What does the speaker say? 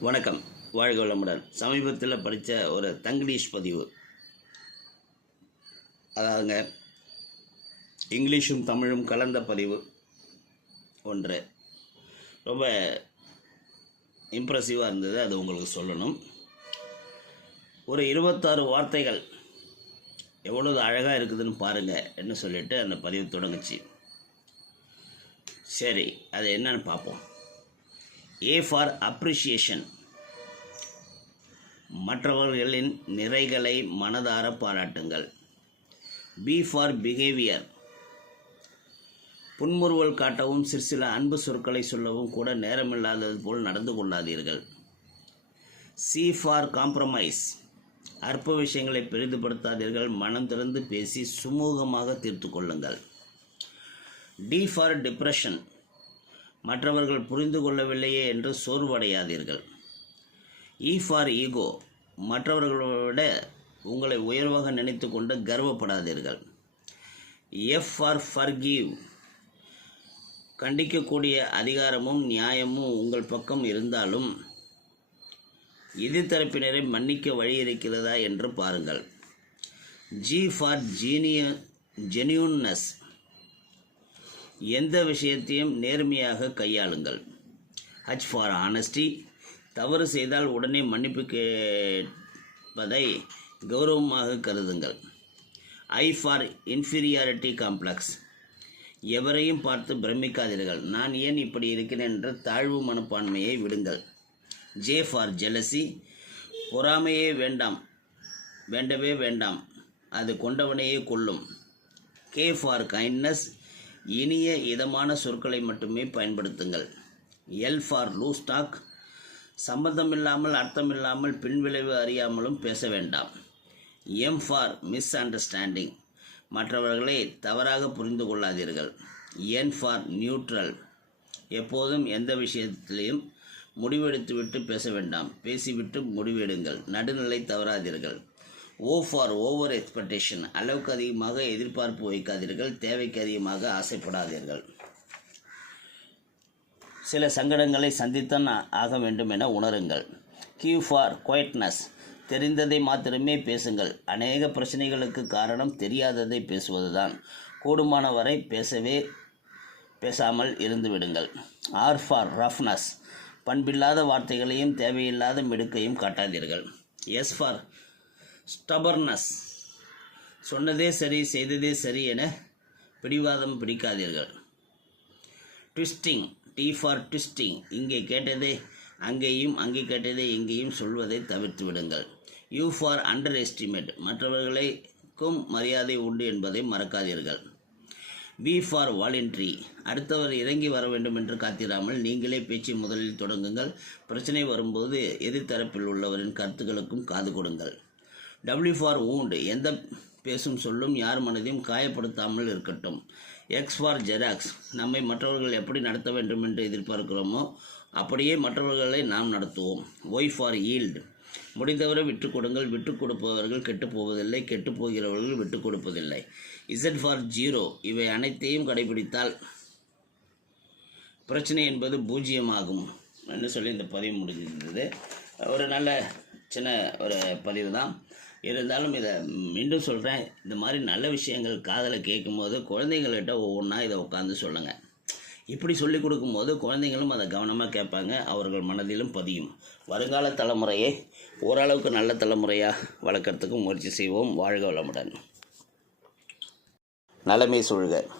வணக்கம். வாழ்க வளமுடன். சமீபத்தில் படித்த ஒரு தங்கிலீஷ் பதிவு. அதாவதுங்க இங்கிலீஷும் தமிழும் கலந்த பதிவு ஒன்று. ரொம்ப இம்ப்ரெசிவாக இருந்தது அது உங்களுக்கு சொல்லணும். ஒரு இருபத்தாறு வார்த்தைகள் எவ்வளவு அழகாக இருக்குதுன்னு பாருங்கள் என்ன சொல்லிட்டு அந்த பதிவு தொடங்குச்சு. சரி அது என்னன்னு பார்ப்போம். ஏ ஃபார் அப்ரிஷியேஷன் மற்றவர்களின் நிறைகளை மனதார பாராட்டுங்கள். பி ஃபார் பிஹேவியர் புன்முறுவல் காட்டவும் சிற்சில அன்பு சொற்களை சொல்லவும் கூட நேரமில்லாதது போல் நடந்து கொள்ளாதீர்கள். சி ஃபார் காம்ப்ரமைஸ் அற்ப விஷயங்களை பெரிதுபடுத்தாதீர்கள். மனம் திறந்து பேசி சுமூகமாக தீர்த்து கொள்ளுங்கள். டி ஃபார் டிப்ரெஷன் மற்றவர்கள் புரிந்து கொள்ளவில்லையே என்று சோர்வடையாதீர்கள். E இ ஃபார் ஈகோ மற்றவர்களை விட உங்களை உயர்வாக நினைத்து கொண்டு கர்வப்படாதீர்கள். எஃப் ஃபார் ஃபர்கிவ் கண்டிக்கக்கூடிய அதிகாரமும் நியாயமும் உங்கள் பக்கம் இருந்தாலும் எதிர்த்தரப்பினரை மன்னிக்க வழி இருக்கிறதா என்று பாருங்கள். ஜி ஃபார் ஜீனிய ஜெனியூன்னஸ் எந்த விஷயத்தையும் நேர்மையாக கையாளுங்கள். ஹச் ஃபார் ஆனஸ்டி தவறு செய்தால் உடனே மன்னிப்பு கேட்பதை கௌரவமாக கருதுங்கள். ஐ ஃபார் இன்ஃபீரியாரிட்டி காம்ப்ளெக்ஸ் எவரையும் பார்த்து பிரமிக்காதீர்கள். நான் ஏன் இப்படி இருக்கிறேன் என்ற தாழ்வு மனப்பான்மையை விடுங்கள். ஜே ஃபார் ஜெலசி பொறாமையே வேண்டாம். வேண்டவே வேண்டாம். அது கொண்டவனையே கொள்ளும் கே ஃபார் கைண்ட்னஸ் இனிய இதமான சொற்களை மட்டுமே பயன்படுத்துங்கள். எல் ஃபார் லூஸ் டாக் சம்பந்தமில்லாமல் அர்த்தமில்லாமல் பின்விளைவு அறியாமலும் பேச வேண்டாம். எம் ஃபார் மிஸ் அண்டர்ஸ்டாண்டிங் மற்றவர்களை தவறாக புரிந்து கொள்ளாதீர்கள். என் ஃபார் நியூட்ரல் எப்போதும் எந்த விஷயத்திலையும் முடிவெடுத்துவிட்டு பேச வேண்டாம். பேசிவிட்டு முடிவெடுங்கள். நடுநிலை தவறாதீர்கள். ஓ ஃபார் ஓவர் எக்ஸ்பெக்டேஷன் அளவுக்கு அதிகமாக எதிர்பார்ப்பு வைக்காதீர்கள். தேவைக்கு அதிகமாக ஆசைப்படாதீர்கள். சில சங்கடங்களை சந்தித்தான் ஆக வேண்டும் என உணருங்கள். கியூ ஃபார் குவைட்னஸ் தெரிந்ததை மாத்திரமே பேசுங்கள். அநேக பிரச்சனைகளுக்கு காரணம் தெரியாததை பேசுவதுதான். கூடுமான வரை பேசவே பேசாமல் இருந்துவிடுங்கள் ஆர் ஃபார் ரஃப்னஸ் பண்பில்லாத வார்த்தைகளையும் தேவையில்லாத மிடுக்கையும் காட்டாதீர்கள். எஸ் ஃபார் ஸ்டபர்னஸ் சொன்னதே சரி செய்ததே சரி என பிடிவாதம் பிடிக்காதீர்கள். ட்விஸ்டிங் டி ஃபார் ட்விஸ்டிங் இங்கே கேட்டதே அங்கேயும் அங்கே கேட்டதை இங்கேயும் சொல்வதை தவிர்த்து விடுங்கள். யூ ஃபார் அண்டர் எஸ்டிமேட் மற்றவர்களுக்கும் மரியாதை உண்டு என்பதை மறக்காதீர்கள். வி ஃபார் வாலண்ட்ரி அடுத்தவர் இறங்கி வர வேண்டும் என்று காத்திராமல் நீங்களே பேச்சை முதலில் தொடங்குங்கள். பிரச்சனை வரும்போது எதிர்த்தரப்பில் உள்ளவரின் கருத்துக்களுக்கும் காது கொடுங்கள். டபிள்யூ ஃபார் ஊண்டு எந்த பேசும் சொல்லும் யார் மனதையும் காயப்படுத்தாமல் இருக்கட்டும். எக்ஸ் ஃபார் ஜெராக்ஸ் நம்மை மற்றவர்கள் எப்படி நடத்த வேண்டும் என்று எதிர்பார்க்கிறோமோ அப்படியே மற்றவர்களை நாம் நடத்துவோம். ஒய் ஃபார் ஈல்டு முடிந்தவரை விட்டு கொடுங்கள். விட்டு கொடுப்பவர்கள் கெட்டு போவதில்லை. கெட்டு போகிறவர்கள் விட்டு கொடுப்பதில்லை. இசட் ஃபார் ஜீரோ இவை அனைத்தையும் கடைபிடித்தால் பிரச்சனை என்பது பூஜ்ஜியமாகும். என்று சொல்லி இந்த பதிவு முடிஞ்சிருந்தது. ஒரு நல்ல சின்ன ஒரு பதிவு தான் இருந்தாலும் இதை மீண்டும் சொல்கிறேன் இந்த மாதிரி நல்ல விஷயங்கள் காதில் கேட்கும்போது குழந்தைங்கள்கிட்ட ஒவ்வொன்றா இதை உட்காந்து சொல்லுங்கள் இப்படி சொல்லிக் கொடுக்கும்போது குழந்தைங்களும் அதை கவனமாக கேட்பாங்க அவர்கள் மனதிலும் பதியும். வருங்கால தலைமுறையை ஓரளவுக்கு நல்ல தலைமுறையாக வளர்க்குறதுக்கு முயற்சி செய்வோம். வாழ்க வளமுடன். நலமே சூழ்க.